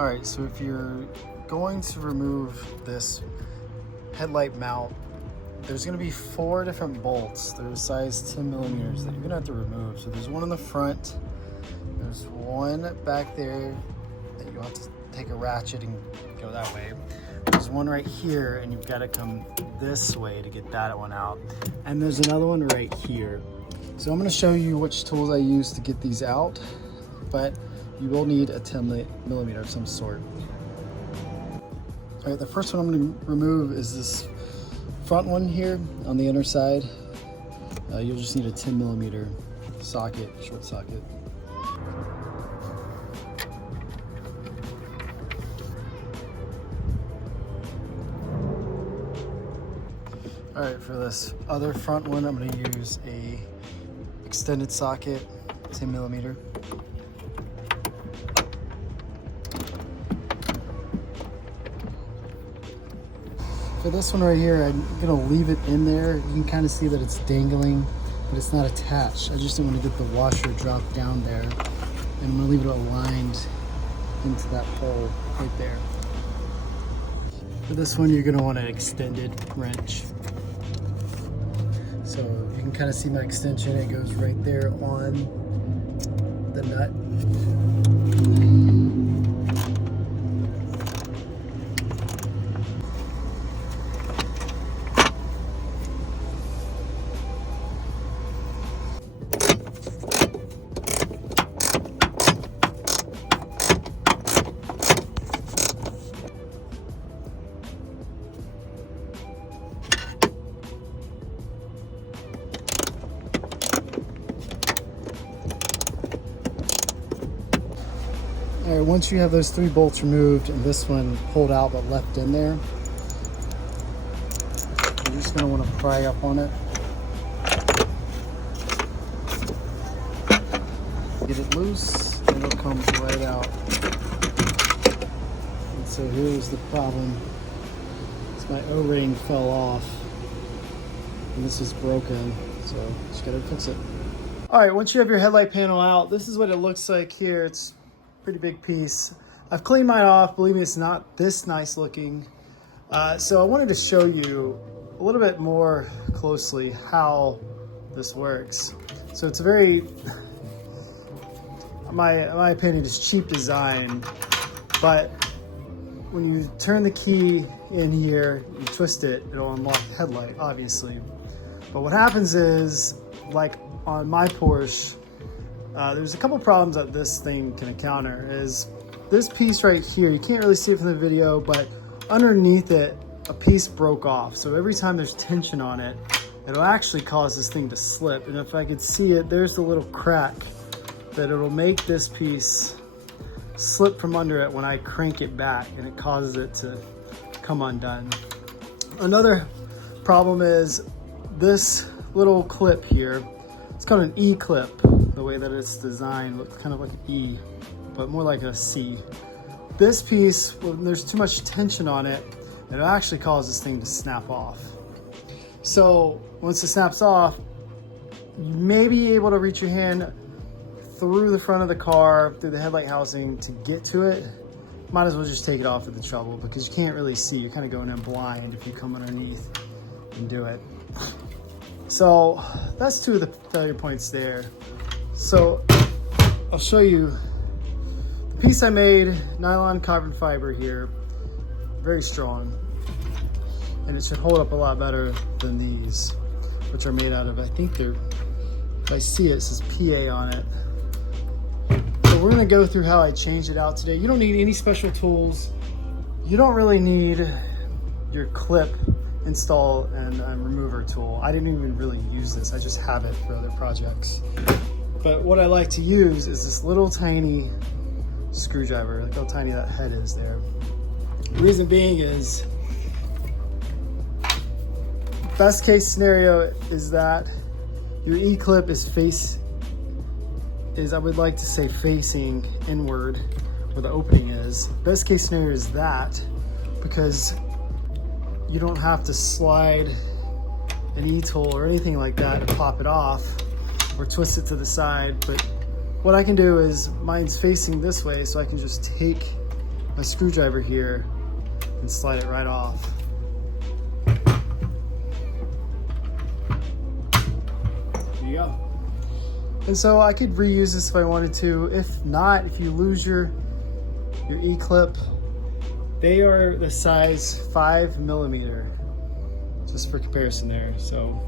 All right, so if you're going to remove this headlight mount, there's going to be 4 different bolts. They're size 10 millimeters that you're going to have to remove. So there's one in the front, there's one back there that you'll have to take a ratchet and go that way. There's one right here, and you've got to come this way to get that one out. And there's another one right here. So I'm going to show you which tools I use to get these out, but you will need a 10 millimeter of some sort. All right, the first one I'm going to remove is this front one here on the inner side. You'll just need a 10 millimeter socket, short socket. All right, for this other front one, I'm going to use a extended socket, 10 millimeter. For this one right here, I'm gonna leave it in there. You can kind of see that it's dangling, but it's not attached. I just didn't want to get the washer dropped down there. And I'm gonna leave it aligned into that hole right there. For this one, you're gonna want an extended wrench. So you can kind of see my extension. It goes right there on the nut. All right, once you have those 3 bolts removed and this one pulled out but left in there, you're just going to want to pry up on it. Get it loose and it'll come right out. And so here's the problem. Is my O-ring fell off and this is broken, so just got to fix it. All right, once you have your headlight panel out, this is what it looks like here. It's pretty big piece. I've cleaned mine off. Believe me, it's not this nice looking. So I wanted to show you a little bit more closely how this works. So it's a very, in my opinion, it's cheap design, but when you turn the key in here, you twist it, it'll unlock the headlight, obviously. But what happens is, like on my Porsche, there's a couple problems that this thing can encounter. Is this piece right here, you can't really see it from the video, but underneath it, a piece broke off. So every time there's tension on it, it'll actually cause this thing to slip. And if I could see it, there's the little crack that it'll make this piece slip from under it when I crank it back, and it causes it to come undone. Another problem is this little clip here. It's called an E clip. The way that it's designed looks kind of like an E, but more like a C. This piece, when there's too much tension on it, it'll actually cause this thing to snap off. So once it snaps off, you may be able to reach your hand through the front of the car, through the headlight housing to get to it. Might as well just take it off with the trouble, because you can't really see. You're kind of going in blind if you come underneath and do it. So that's 2 of the failure points there. So I'll show you the piece I made, nylon carbon fiber here, very strong. And it should hold up a lot better than these, which are made out of, I think they're, if I see it, it says PA on it. So we're gonna go through how I changed it out today. You don't need any special tools. You don't really need your clip install and remover tool. I didn't even really use this. I just have it for other projects. But what I like to use is this little tiny screwdriver. Look how tiny that head is there. The reason being is, best case scenario is that your E-clip is I would like to say facing inward where the opening is. Best case scenario is that, because you don't have to slide an E-tool or anything like that to pop it off or twist it to the side. But what I can do is, mine's facing this way, so I can just take my screwdriver here and slide it right off. There you go. And so I could reuse this if I wanted to. If not, if you lose your E-clip, they are the size 5mm, just for comparison there. So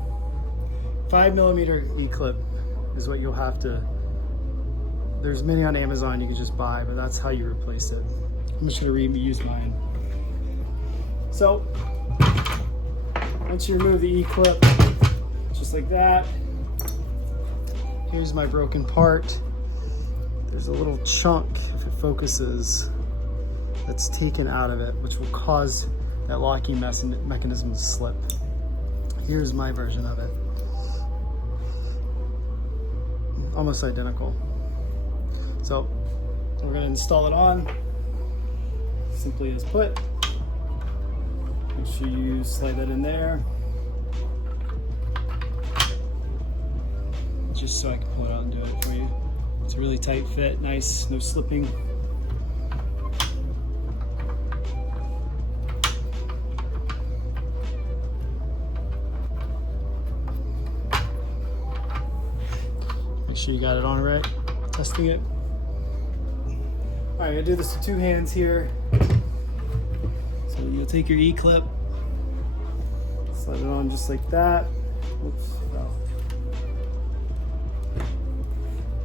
5mm E-clip is what you'll have to, there's many on Amazon you can just buy, but that's how you replace it. I'm just gonna reuse mine. So once you remove the E-clip, just like that, here's my broken part. There's a little chunk, if it focuses, that's taken out of it, which will cause that locking mechanism to slip. Here's my version of it. Almost identical. So we're gonna install it on, simply as put. Make sure you slide that in there. Just so I can pull it out and do it for you. It's a really tight fit, nice, no slipping. Make sure you got it on right, testing it. All right, I do this with two hands here. So you'll take your E-clip, slide it on just like that. Oops, fell.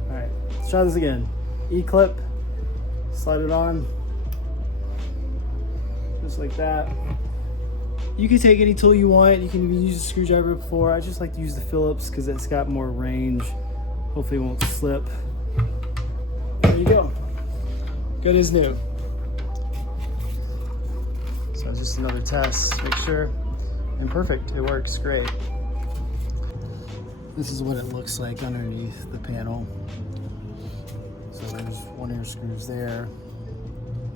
All right, let's try this again. E-clip, slide it on, just like that. You can take any tool you want. You can even use a screwdriver before. I just like to use the Phillips because it's got more range. Hopefully it won't slip. There you go. Good as new. So just another test, make sure. And perfect, it works great. This is what it looks like underneath the panel. So there's one of your screws there,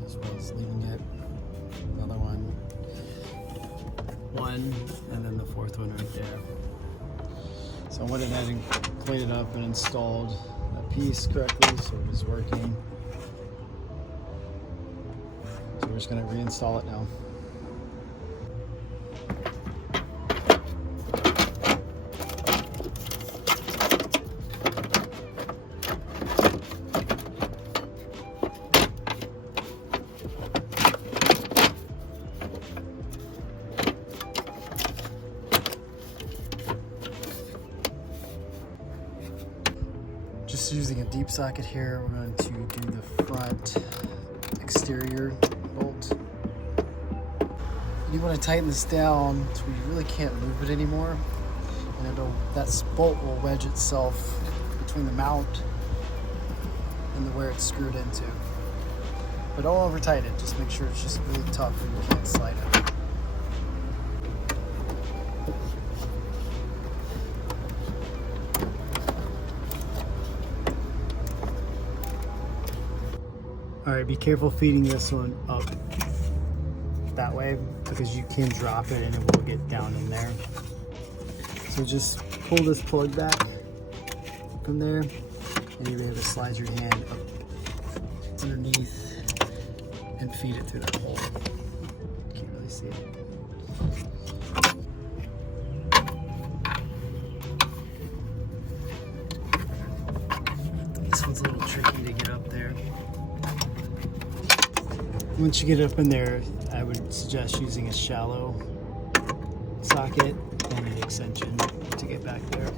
as well as leaving it. Another one, and then the fourth one right there. So I went ahead and cleaned it up and installed that piece correctly, so it was working. So we're just gonna reinstall it now. Just using a deep socket here, we're going to do the front exterior bolt. You want to tighten this down so you really can't move it anymore, and that bolt will wedge itself between the mount and where it's screwed into. But don't over tighten it, just make sure it's just really tough and you can't slide it. All right, be careful feeding this one up that way because you can drop it and it will get down in there. So just pull this plug back from there and you'll be able to slide your hand up underneath and feed it through that hole. Can't really see it. This one's a little tricky to get up there. Once you get it up in there, I would suggest using a shallow socket and an extension to get back there.